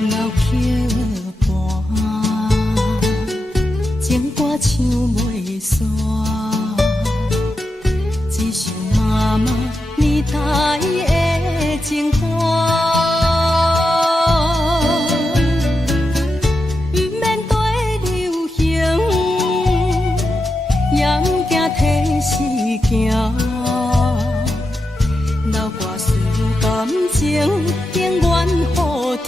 老曲伴，情歌唱袂煞，只想妈妈年代的情歌。行，老歌词感情永远好听。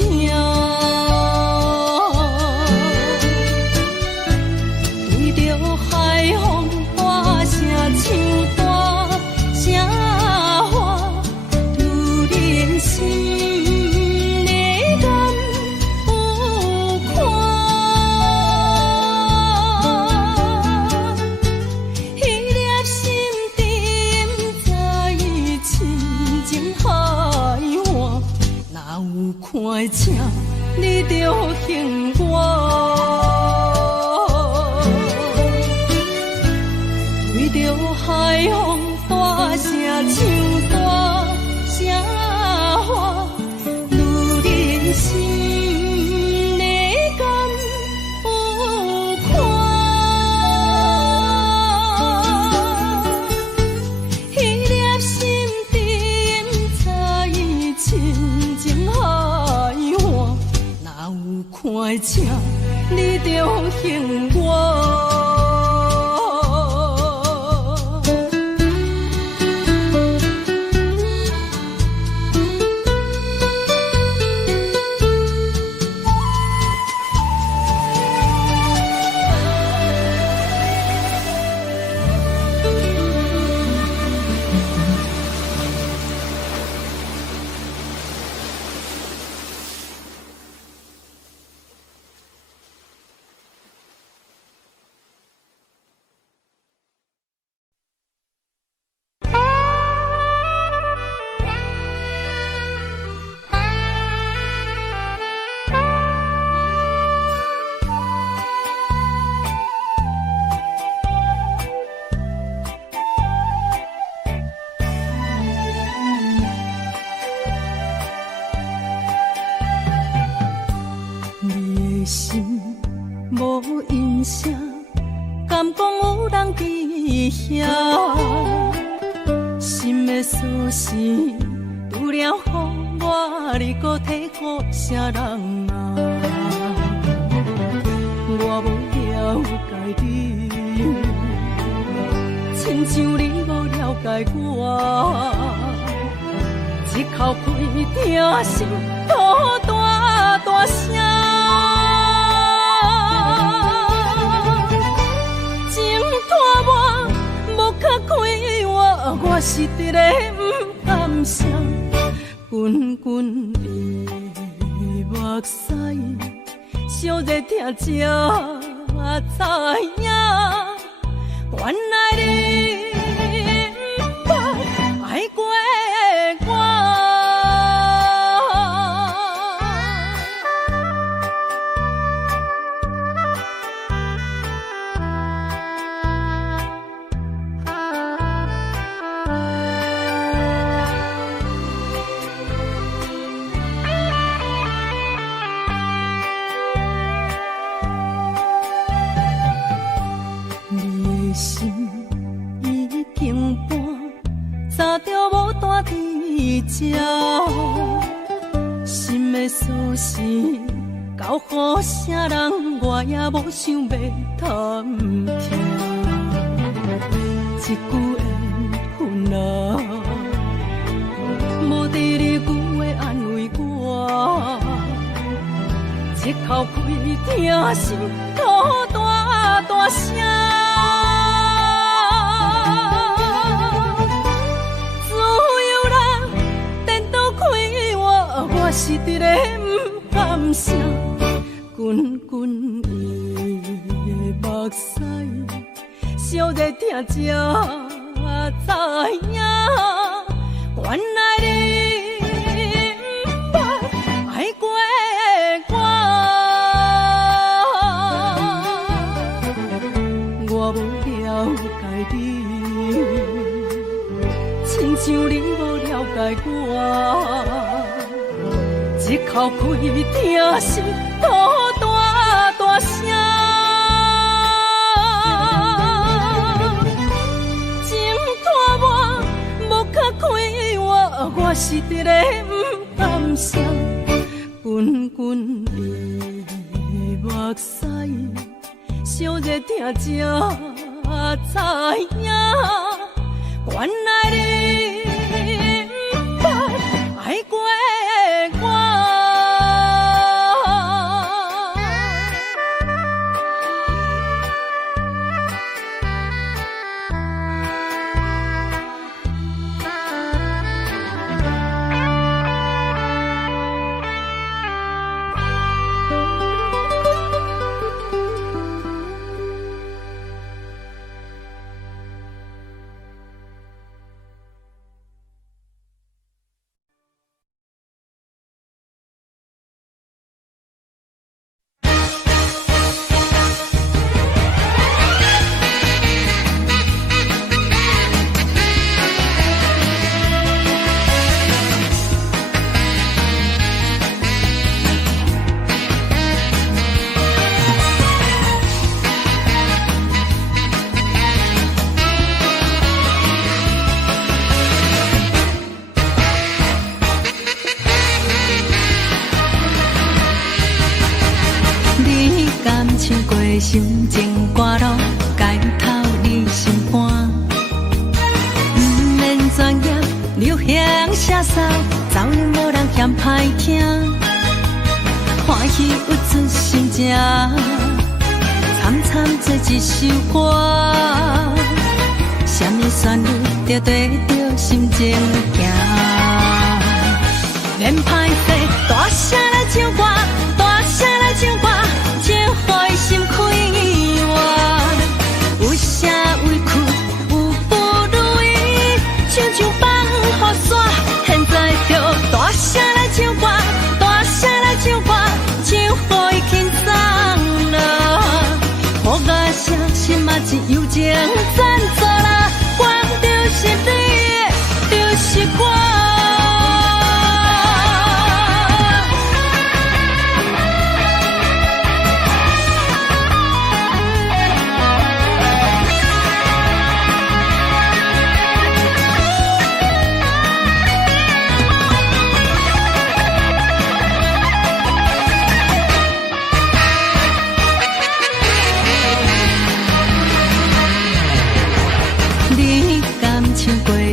对着海风大声唱大声话，女人心内敢有看？看请你着幸我，对着海风大声唱大声话，女人心内敢有看？迄粒心沉在深情海。看请你着幸我。心的锁匙，除了予我，你搁摕予啥人啊？我无了解你，亲像你无了解我，一口气听心吐大大声。我是直个不甘心，滚滚的目屎，烧热听才知影，原来你不捌爱过我。心的锁匙交予啥人，我也无想要探听。一句缘分啊，无第二句话安慰我，一口气听心吐大大声。我是直个不甘心，滚滚的目屎，烧热听才知影，原来你不捌爱过我。我无了解你，亲像你无了解我。一哭开疼心，吐大大声。情拖我，无较开我是直个不甘心。滚滚的目屎，烧热疼才知影，原来你不捌爱过我。心情歌路，解透你心肝。不免专业，流行写扫，早已无人嫌歹听。欢喜有出心情，惨惨做一首歌。什么旋律就对着心情行。免歹势，大声来唱歌，大声来唱歌。情予心开活，有啥委屈有不如意，唱唱放雨伞。现在就大声来唱歌，大声来唱歌，唱予轻松啦。好个声心嘛一友情赞助啦，关就是你，就是我。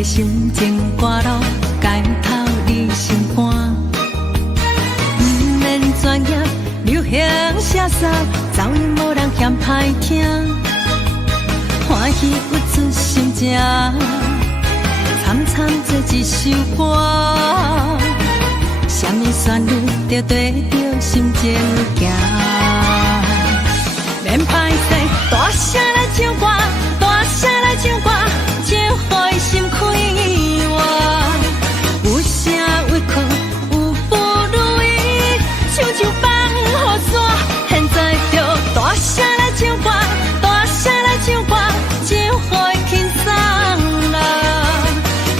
心情歌路，解透你心肝。不免专业，流行写扫，早已无人嫌歹听。欢喜有出心情，惨惨做一首歌。什么旋律就对着心情行。免歹势，大声来唱歌，大声来唱歌。情予心开活，有啥委屈有不如意，唱唱放雨伞。现在就大声来唱歌，大声来唱歌，情予轻松啦。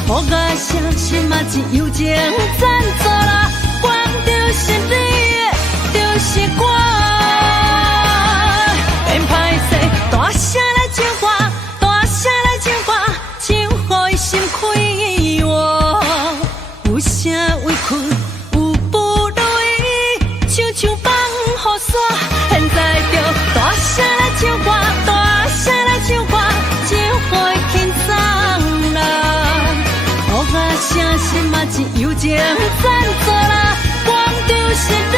好个声心嘛一友情赞助啦，关就是你，就是我。免歹势，大声来唱歌，大声来唱歌。心开活，有啥委屈有不如意，唱唱放雨伞。现在就大声来唱歌，大声来唱歌，情予轻松啦。好个声心嘛一友情赞助啦，光就是你，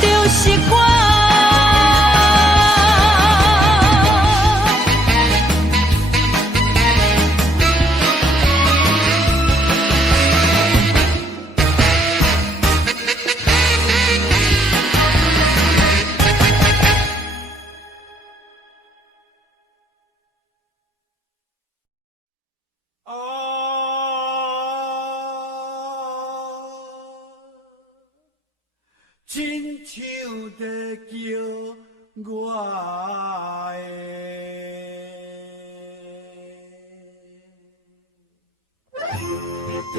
就是我。亲像在叫我的。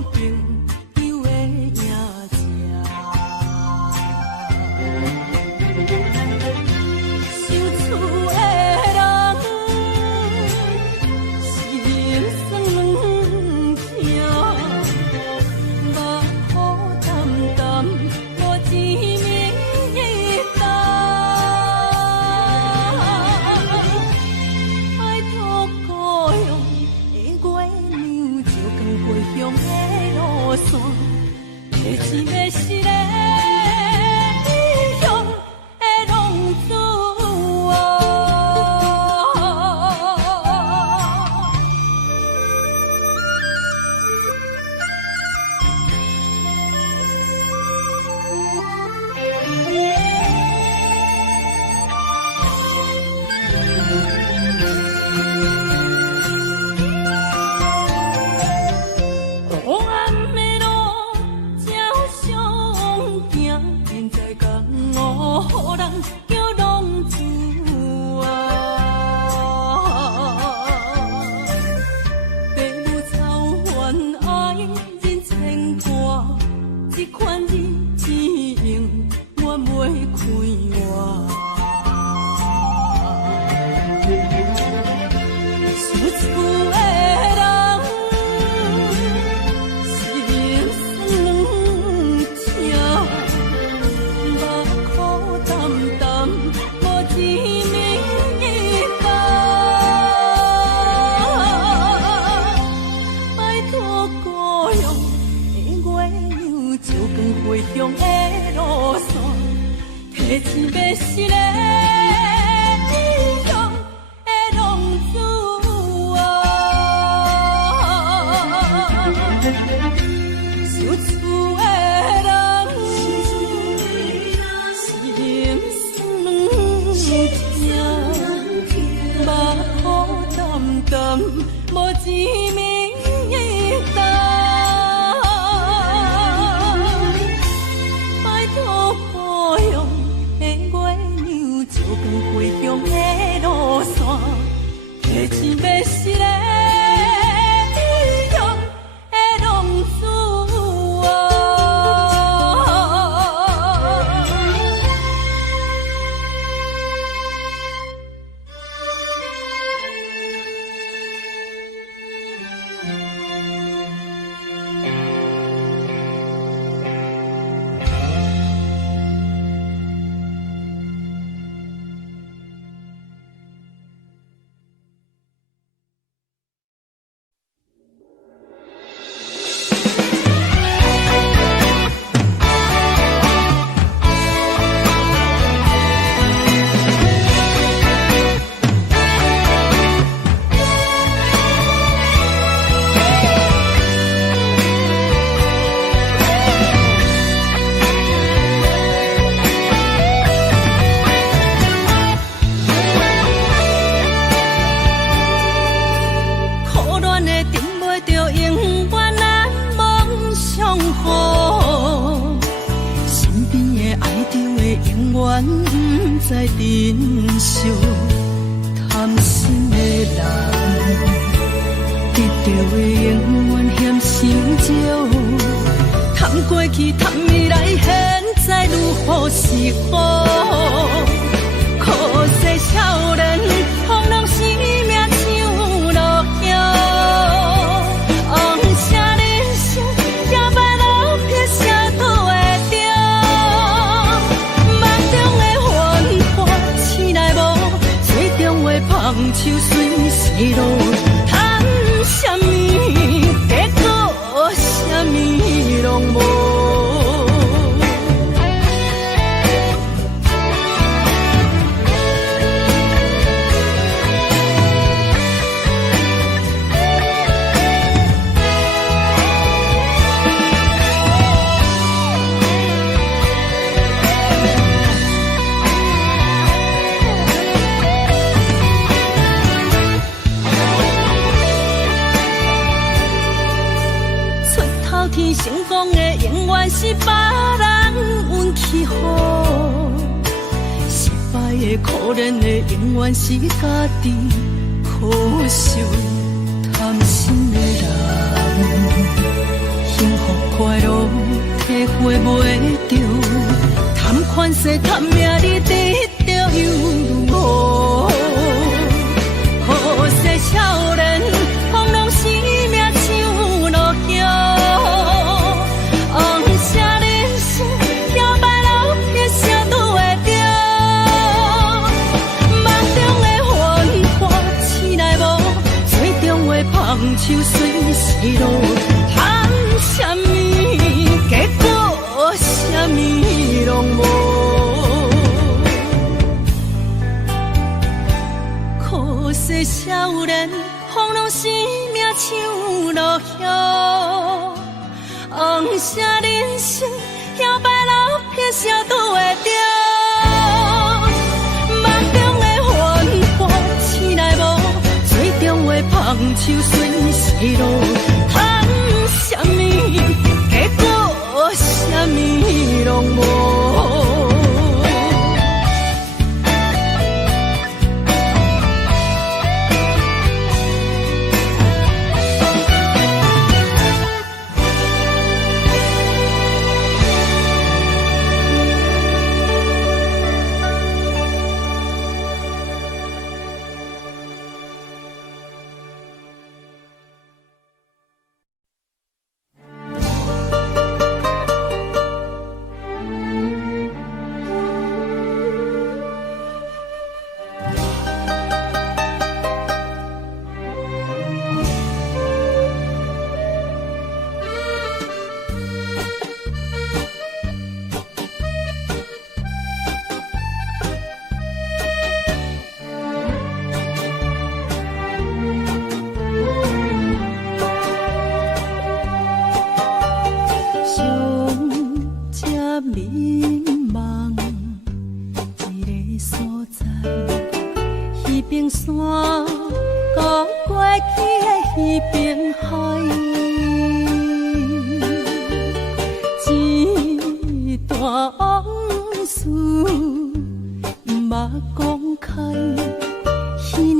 朋友的影子。受厝的人，心酸软痛，目眶淡淡，无一面的重。爱托故乡的月亮，照光回乡的路线，提醒要是个异乡的浪子啊。黑暗的路，照常行，现在江湖人叫浪子啊。父母操烦爱人牵挂，这款日子用我袂开活。受厝的人，心酸软痛，目眶淡淡，无一面的重。拜托故乡的月亮，照光回乡的路线，提醒要是个异乡的浪子啊。受厝的人，心酸软痛，目眶淡淡，无一面的重。拜托故乡的月亮，照光回乡的路线，提醒要是个异乡的浪子啊。不再忍受贪心的人，得到的永远嫌伤少。贪过去，贪未来，现在如何是好？可惜少年风浪生命像落叶，红色人生也捌路撇啥都会着。梦中的繁华醒来无，最中话放手随时路。贪什么结果什么拢无。天成功的永远是别人运气好，失败的可怜的永远是家己可受。贪心的人，花袂着，贪款势贪命你得着又如何？可惜少年放浪生命像落叶，红色人生摇摆老撇啥都会着。梦中的繁华醒来无，最中的芳手随时落。谈什么？结果什么拢无。可惜少年放浪生命像落叶，红色人生摇摆老撇啥都会着。梦中的繁华醒来无，最中的芳手随时落。谈什么？结果什么拢无。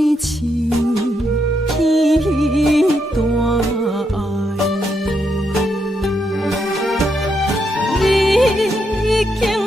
已经不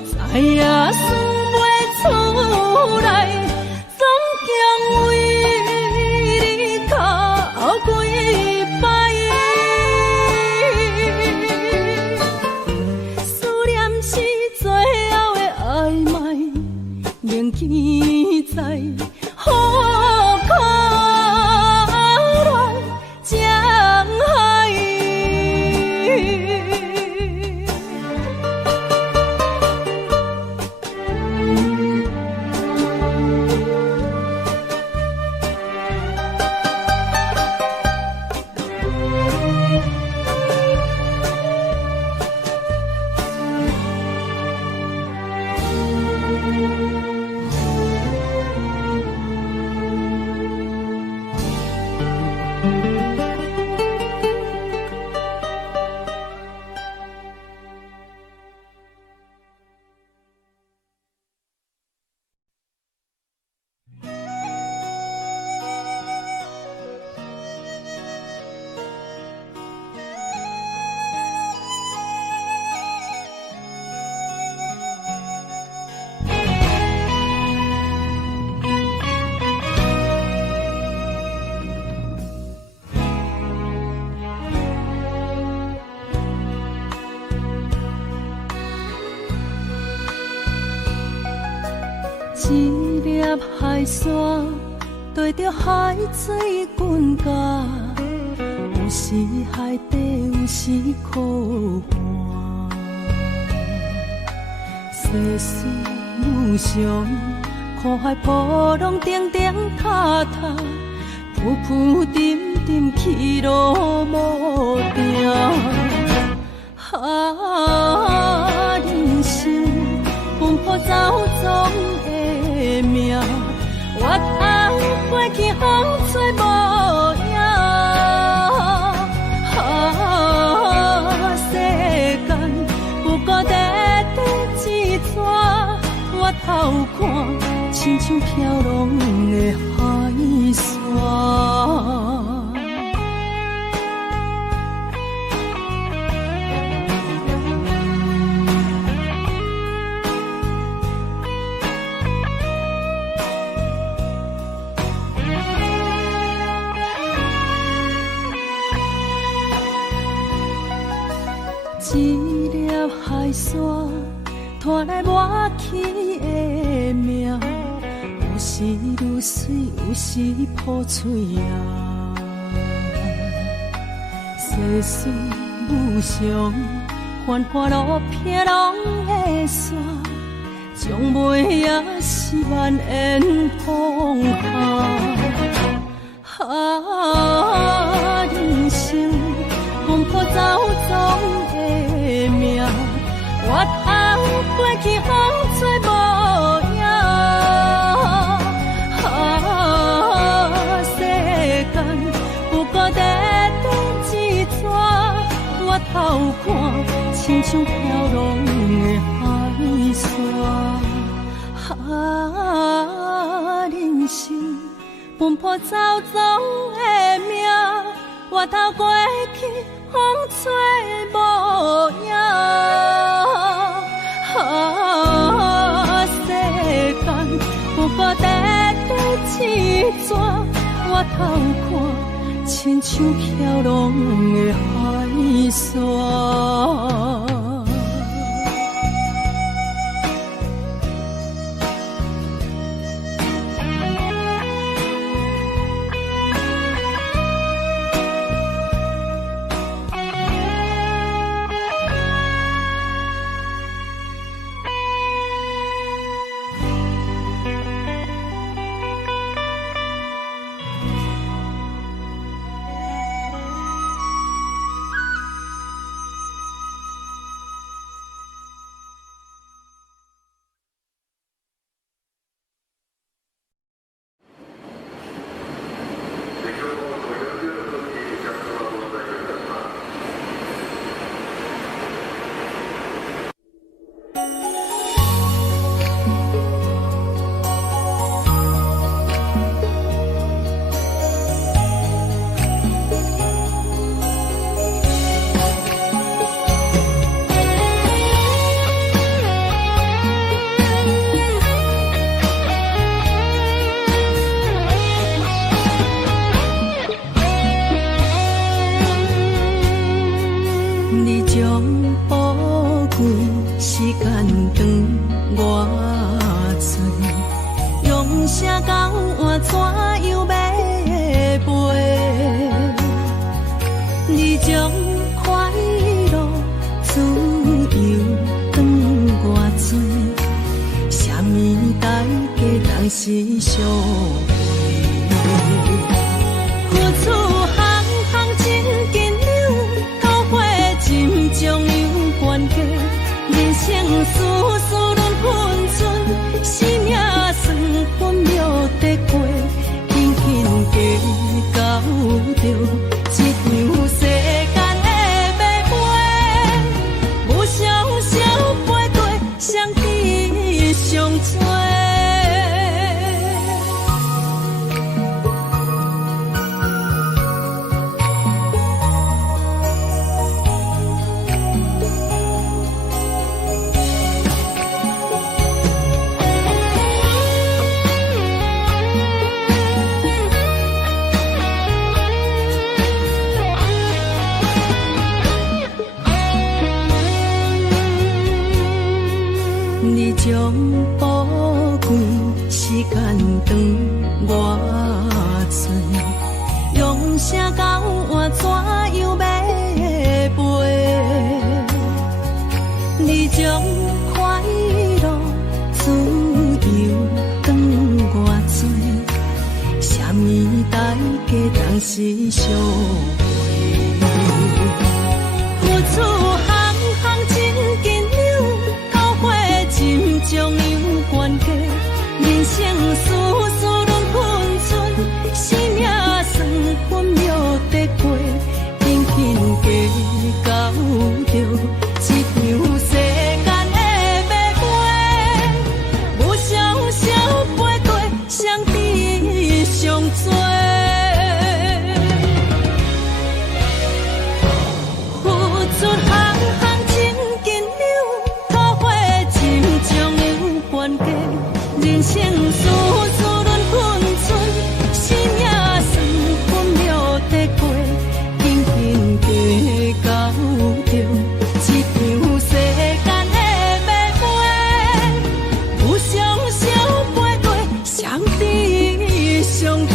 知呀，算袂出粒海沙对着海水滚甲，有时海底，有时苦寒。世事无常，苦海波浪定定塌塌，浮浮沉沉去路无定。人生奔波走总的命，越头过去风吹无影。世间有孤单的一撮，越头看亲像飘浪的海沙。一粒海沙拖来抹去的命，有时如水，有时破碎啊。世事无常，繁华路偏拢会煞，将尾也是万缘风下。人生奔波走总的命，越头过去风吹无影。世间有孤单的一撮，越头看亲像飘浪的海沙。人生奔波走总的命，越头过去风吹无影。世间有孤单的一撮，越头看亲像飘浪的海沙。是相会，付出行行真紧溜，到火尽将有关系。人生事事轮分寸，生命算分秒得过，轻轻加到着一场世间的马背，无常相陪过，相知相做。将宝贵时间长偌多，用声交换怎样要陪？你将快乐自由长偌多，啥物代价当时相陪？付出行行真紧扭，到火尽将有关系。人生事事轮分寸，生命算分秒得过，紧紧加到着一场世间的马背，无常少飞过，相知上多。付出行行真紧扭，到火尽将有关系。人生事事轮分寸，生命算分秒得过，紧紧加到着一场世间的马背，有常少飞过，相知上多。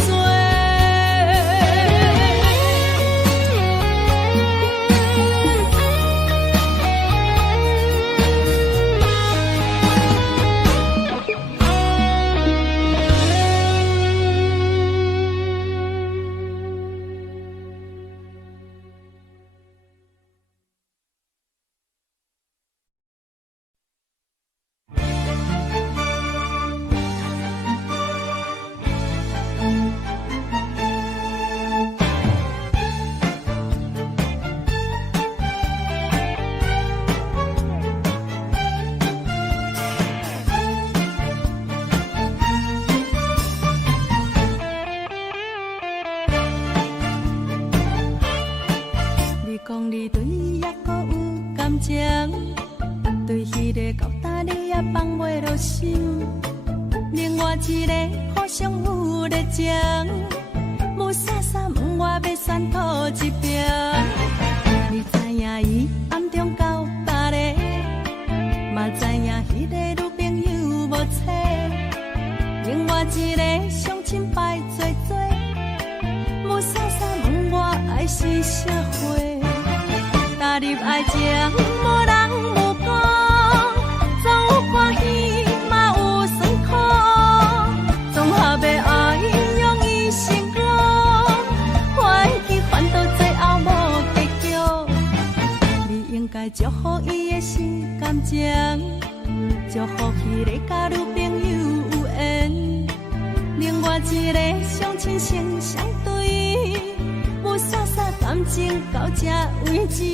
你讲你对还阁有感情，对迄个交搭你也放袂落手，另外一个互相有热情，无啥啥问我要选讨一边。你知影伊暗中交搭咧，嘛知影迄个女朋友无错，另外一个相亲摆做做，无啥啥问我爱是啥货。踏入爱情，无人无讲，总有欢喜，嘛有酸苦，综合的爱容易成功，欢喜烦恼最后无结局。你应该祝福伊的心感情，祝福迄个甲女朋友有缘，另外一个相亲成相对，无啥啥感情到这为止。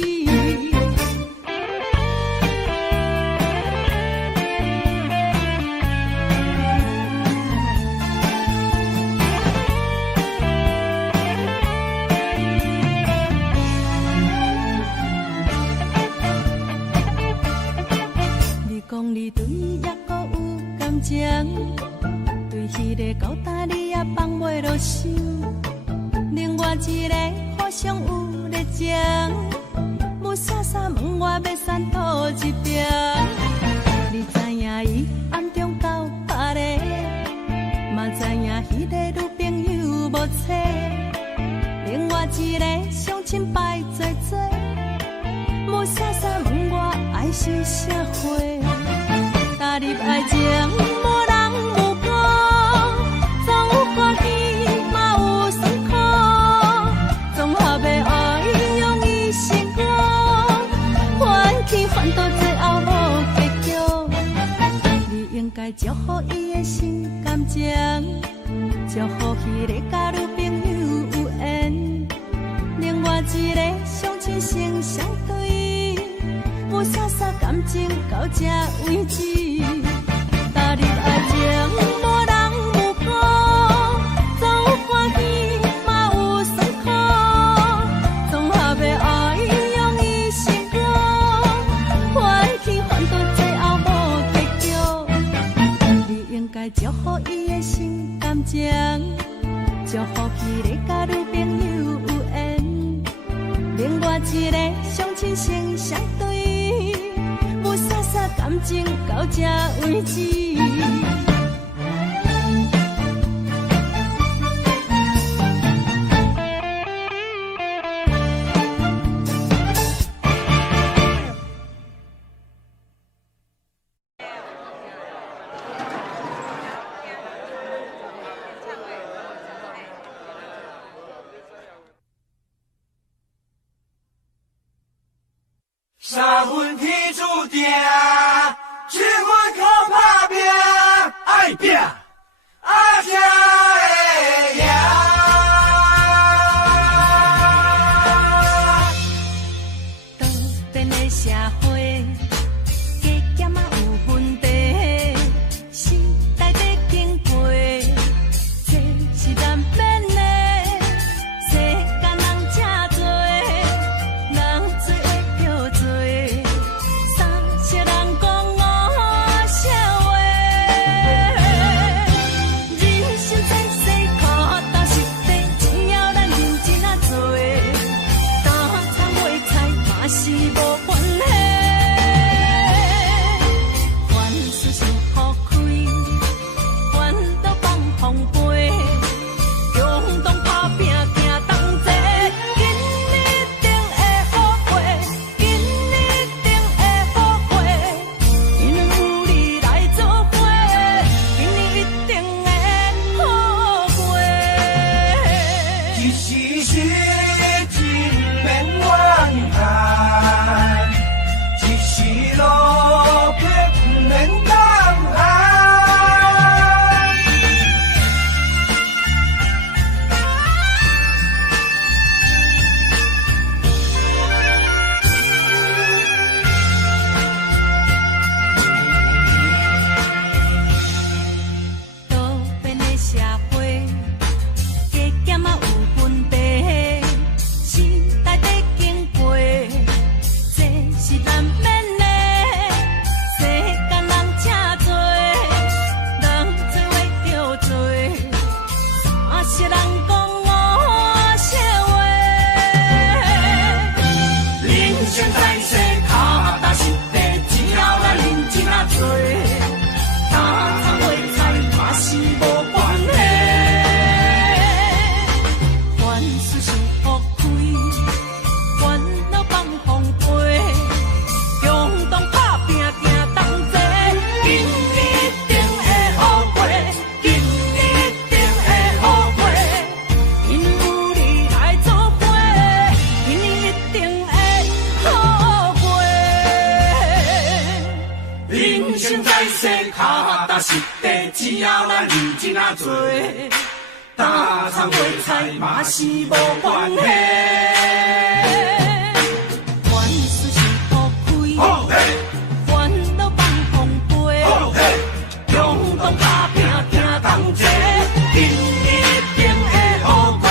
你讲你对还阁有感情，对迄个交搭你也放袂落手，另外一个互相有热情，无啥啥问我要选讨一边。你知影伊暗中交搭咧，嘛知影迄个女朋友无错，另外一个相亲摆做做，无啥啥问我爱是啥货。踏入爱情，无人无讲，总有欢喜，嘛有酸苦，综合的爱容易成功，欢喜烦恼最后无结局。你应该祝福伊的心感情，祝福迄个甲女朋友有缘，另外一个相亲成相对，无啥啥感情到这为止。踏入爱情，无人无讲，总有欢喜，嘛有酸苦，综合的爱容易成功，欢喜烦恼最后无结局。你应该祝福伊的心感情，祝福迄个甲女朋友有缘，另外一个相亲成相对，无啥啥感情到这为止。定，这阮靠打拼，爱拼，才会赢。多变的社会，加减啊有问题，时代在经过，这是难免的。世间人正多，人做会着做，三色人讲五色话。人生在世，脚踏实地，只要咱认真啊做，打苍卖菜嘛是无关系。凡事想好开，烦恼放风飞，勇动打拼行同齐，今日定会好过，今日定会好过，因为有你来作伙，今日一定会好过。一时是真免怨叹，一时路偏免当寒。多变的社会，加减啊有问题，时代在经过，这是难免的。世间人正多，人做会着做，三色人讲五色话。人生在世，脚踏实地，只要咱认真啊做，打苍卖菜嘛是无关系。凡事想好开，烦恼放风飞，勇动打拼行同齐，今日一定会好过，今日一定会好过，因有你来作伙，今日一定会好过。人生在世，脚踏实地，只要咱认真啊做，打苍卖菜嘛是无关系。凡事想好开，好嘿，烦恼放风飞，好嘿，勇动打拼行同齐，今日一定会好过，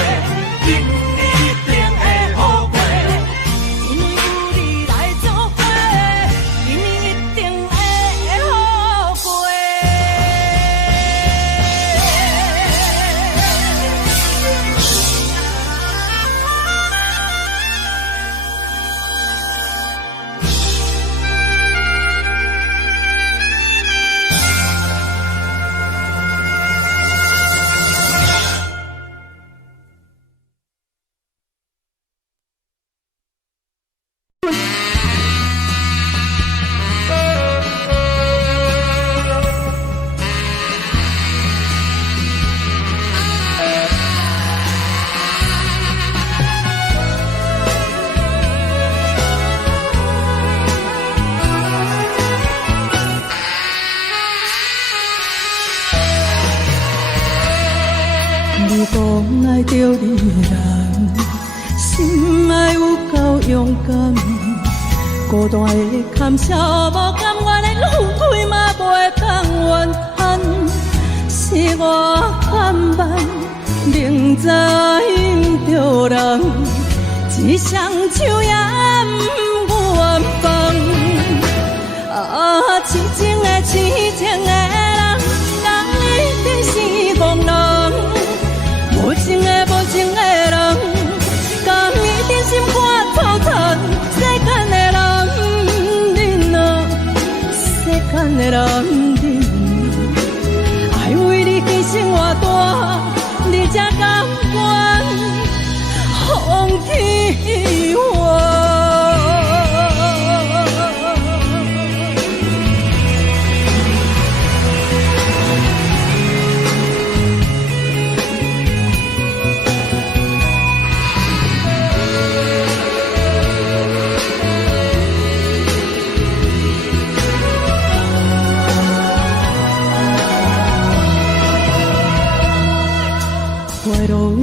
今日一定会好过，因为有你来作伙，今日一定会好过。你讲爱着你的人，心爱有够勇敢，孤单的堪笑无甘愿的路开嘛袂当怨叹，是我甘愿明知因着人，一双手也不愿放。啊，痴情的痴情的人，人一定是憨人。无情的无情的人，甘伊真心肝粗残。世间的男人啊，世间的男人，爱为你牺牲偌大，你才甘愿放弃我。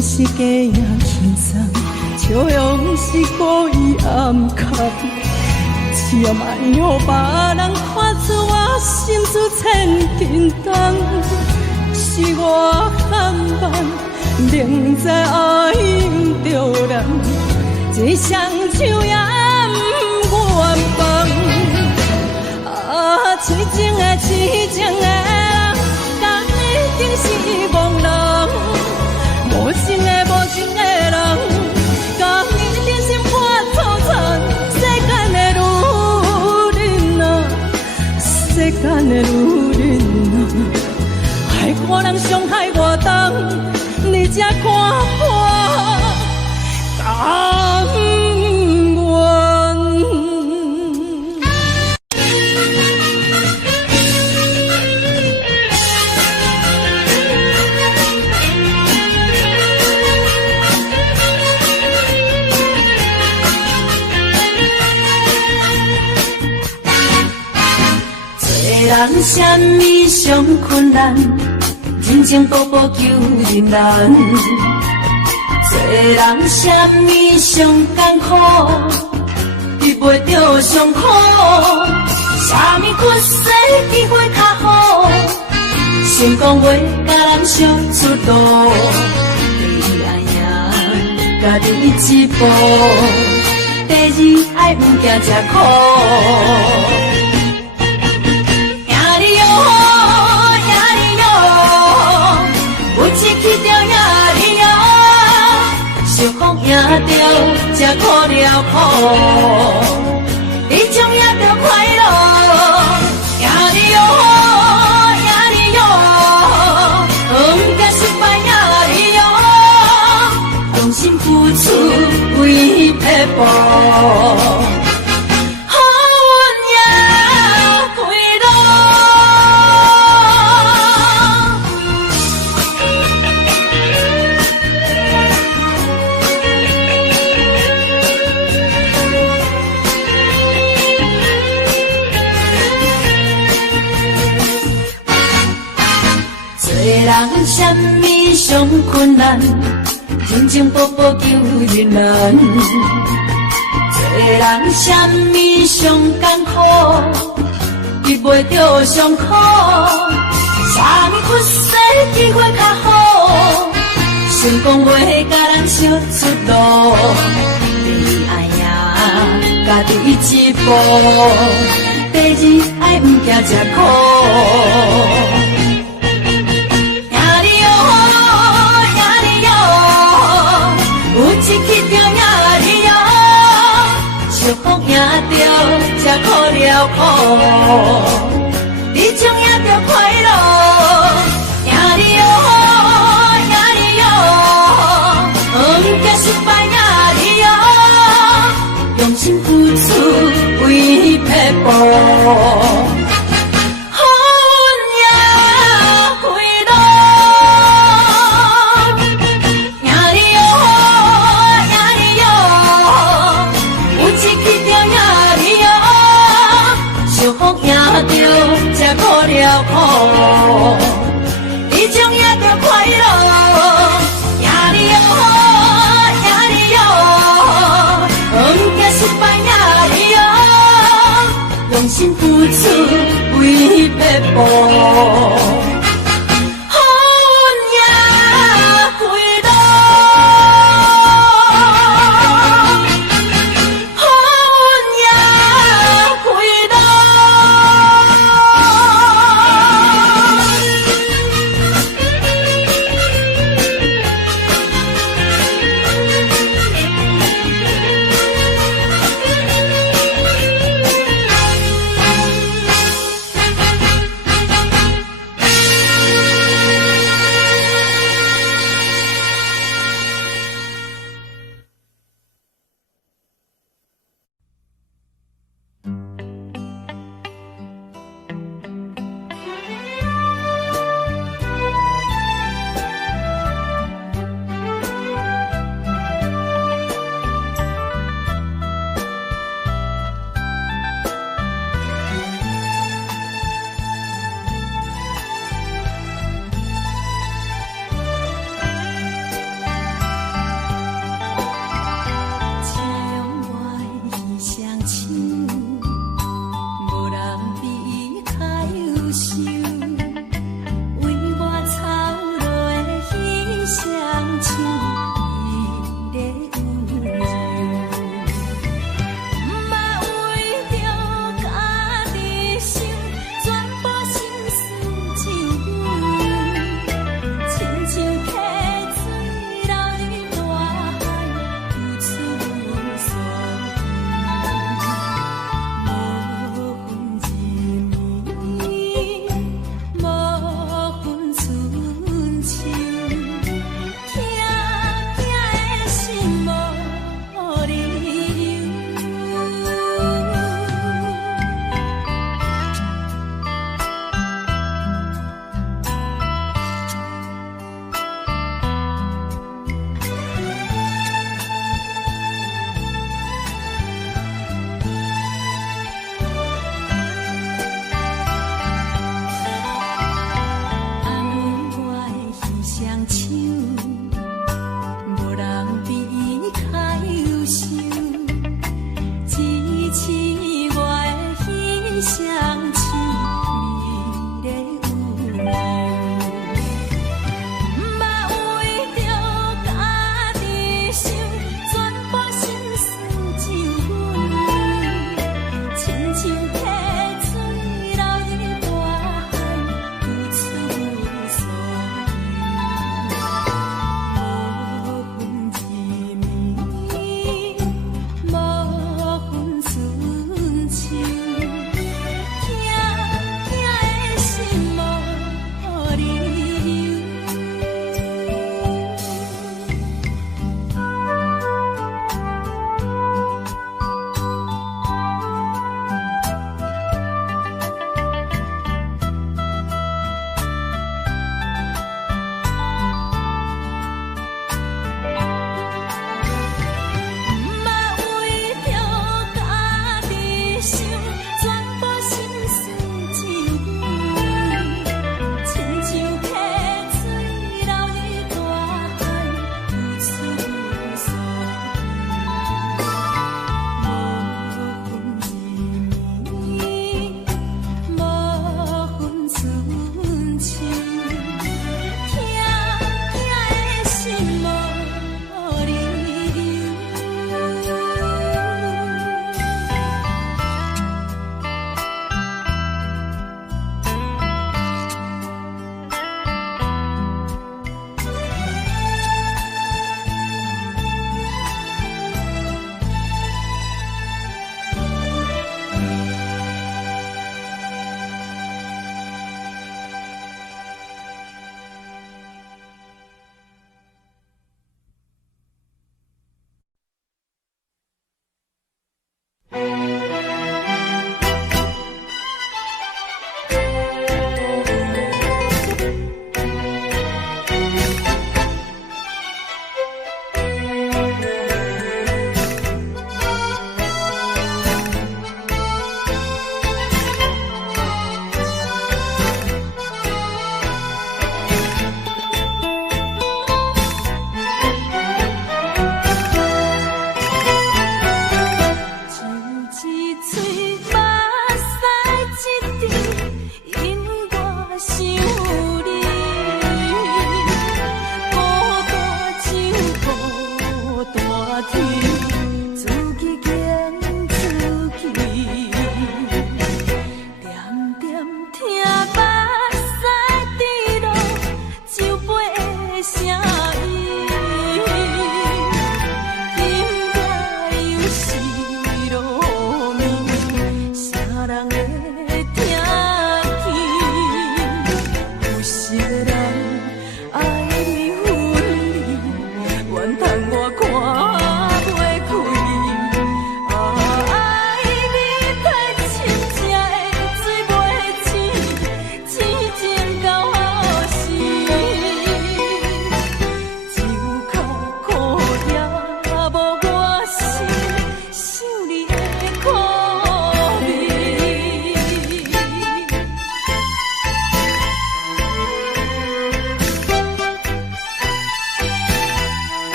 是假影轻松，笑容是故意暗藏。千万让别人看出我心思千斤重，是我含慢，明知爱着人，一双手也不愿放。痴情的痴情的人，敢一定是憨人？无情的无情的人，敢一定心肝粗残？世间的女人啊，世间的女人啊，害我人伤害我重，你才看我甘愿。人什么上困难，人情薄薄求人难。做人什么上艰苦，遇袂着上苦。什么缺失机会较好，成功袂甲人相出路。第一爱赢家己一步，第二爱毋惊吃苦。赢着才苦了苦，你将赢着快乐。赢你哟，赢你哟，不怕失败赢你哟，用心付出为撇步。人什么上困难，人情薄薄求人难。做人什么上艰苦，遇袂着上苦。什么缺失机会较好，成功袂甲人相出路。第一爱赢家己一步，第二爱毋惊吃苦。赢着才苦了苦，你将赢着快乐。赢你哟，赢你哟，不怕失败赢你哟，用心付出为撇步。才苦了苦，你将赢着快乐。赢你哟，赢你哟，不怕失败赢你哟，用心付出为撇步。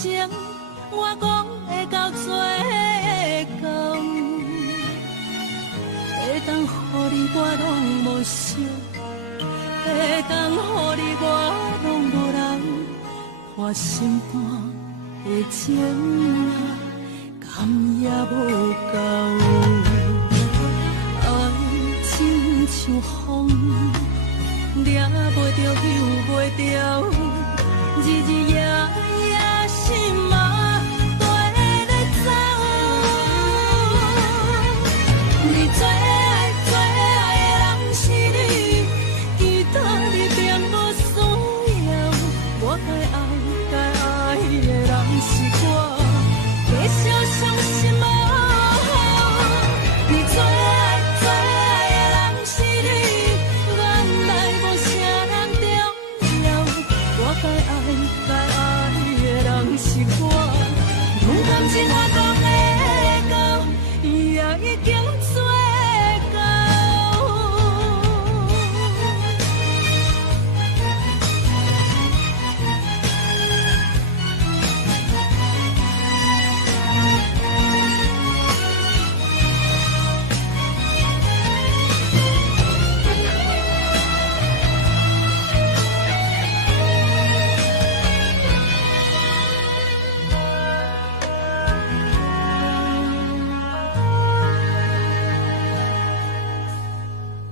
情，我讲会到最后，会当予你我拢无想，会当予你我拢无人，破心肝的情啊，甘也无够。爱情像风，抓袂着，救袂着，日日夜夜心嘛跟咧走。你最爱的人是你，其他你并无需要。我该爱的人是我，继续相信无好。你最爱的人是你，原来无啥人重要。我该爱的人是我，勇敢情我讲会到，也已经做到。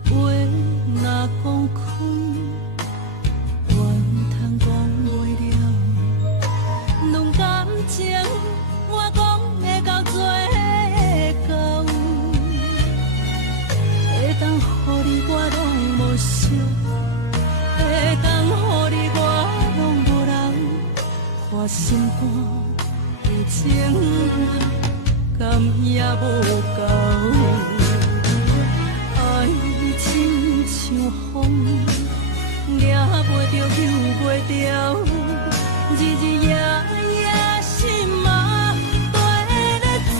话若讲开，怨通讲袂了。论感情，我讲会到最后，会当予你我拢无想，会当予你我拢无人，破心肝的情啊，甘也无够。爱情像风，抓袂着，救袂着，日日夜夜心嘛跟咧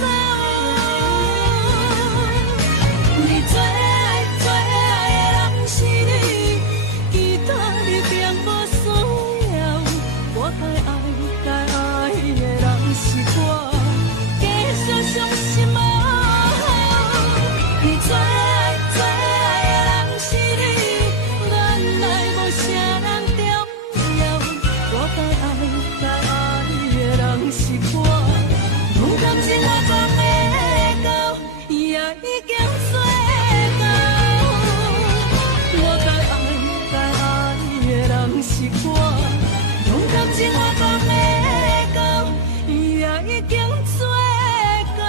走。你最爱的人是你，其他你并无需要。我该爱的人是我，继续相信无好。你最爱的人是你，原来无啥人重要。我该爱的人是我，勇敢情我讲会到，也已经做到。我该爱的人是我，勇敢情我讲会到，也已经做到。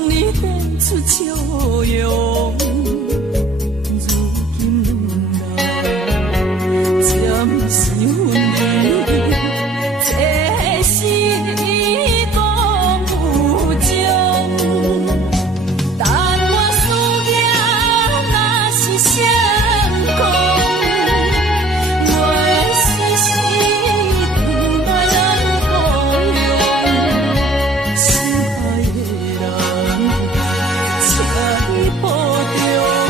你变出笑容，如今来渐是分离，这是多无情。但我思念若是相共，我的心是不咱同用，心爱的人。请你保重。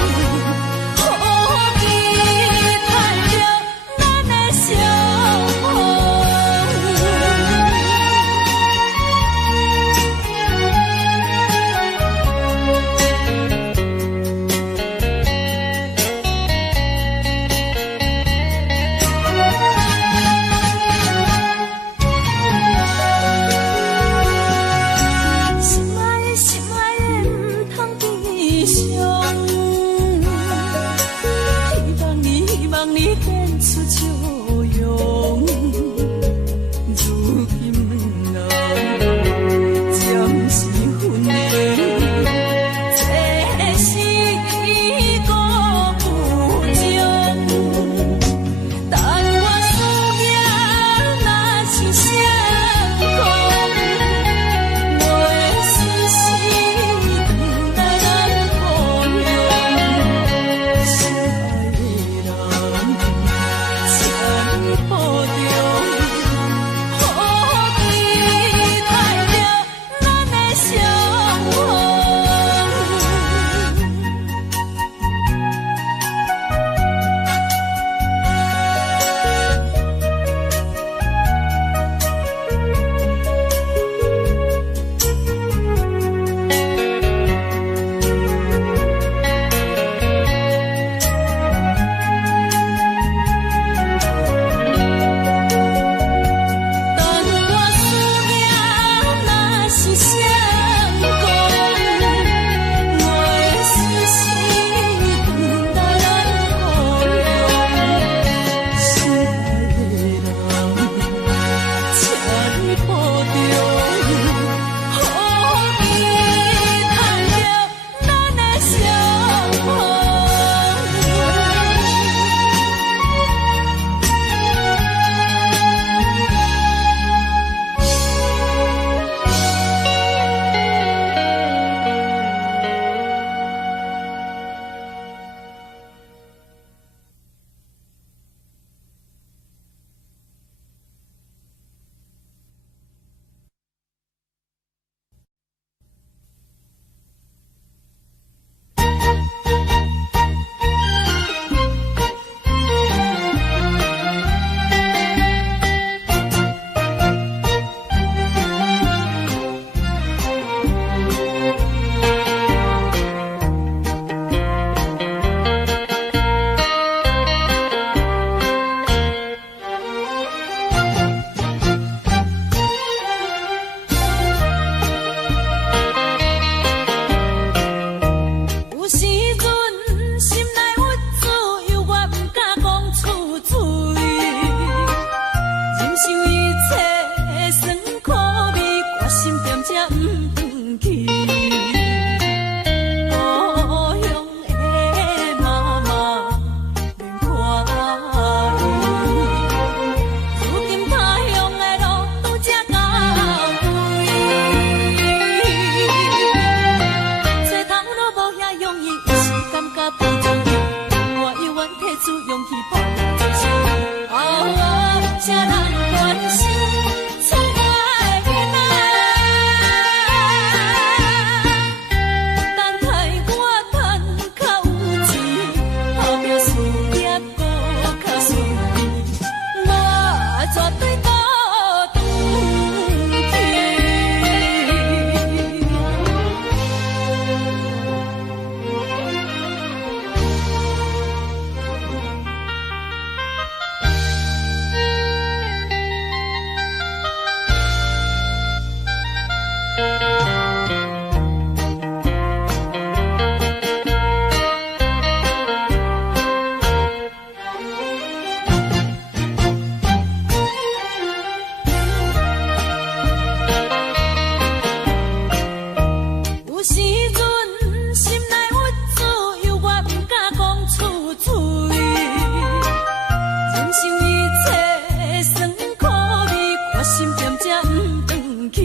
才不回去。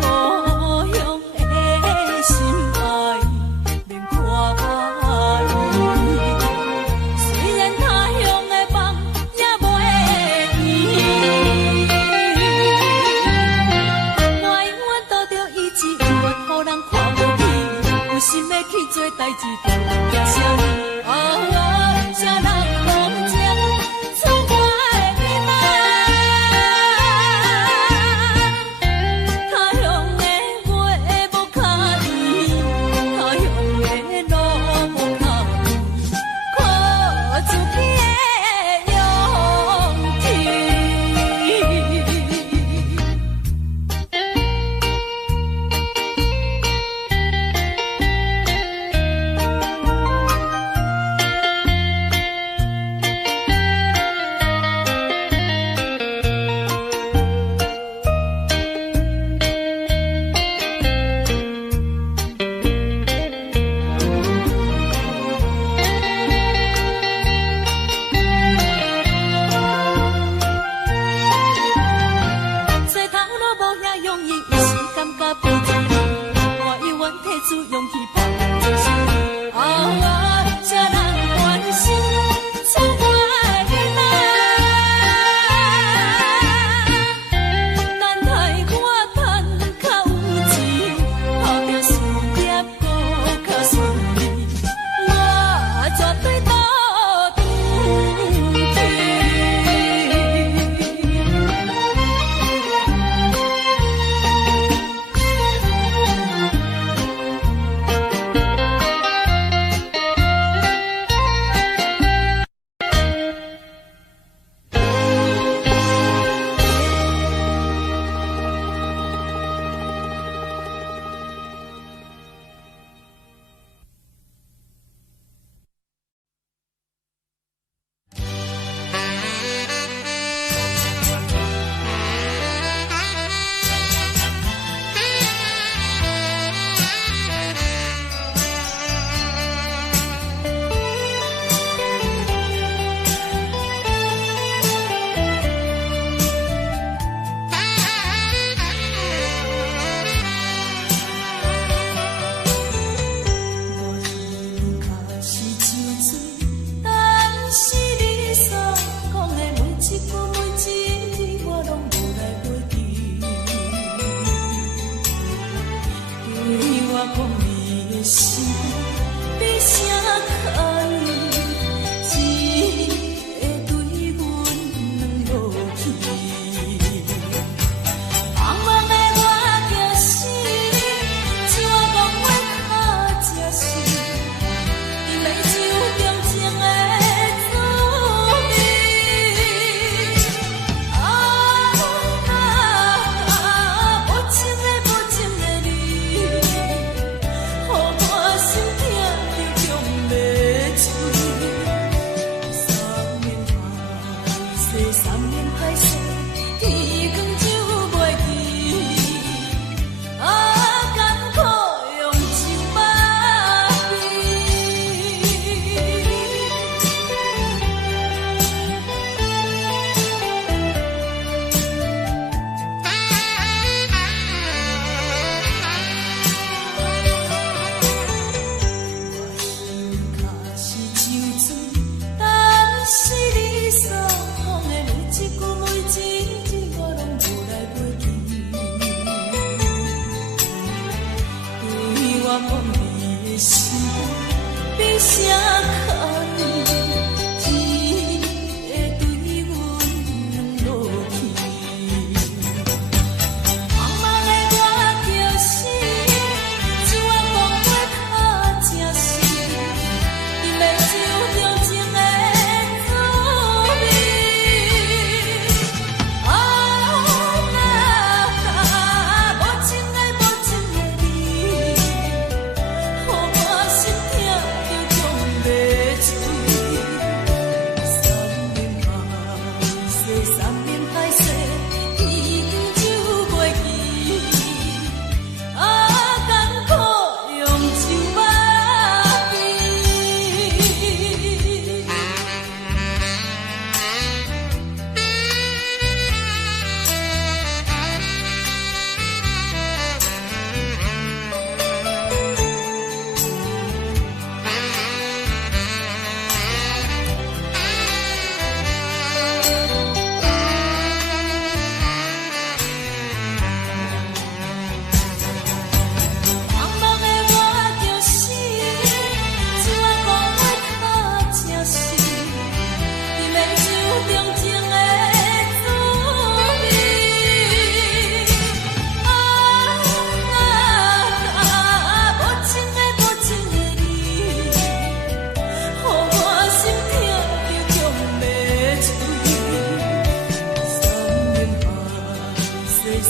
故乡的心爱免看伊，虽然他乡的梦也袂圆。我永远拄着伊一月，予人看不起，有心要去做代志，就惊啥呢？啥人讲情出我的囡仔？他乡的月无脚圆，他乡的路无脚圆，靠自己的勇气。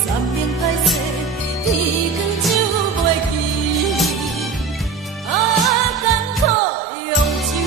三明歹势，天光酒袂记，艰苦用酒肉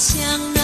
相。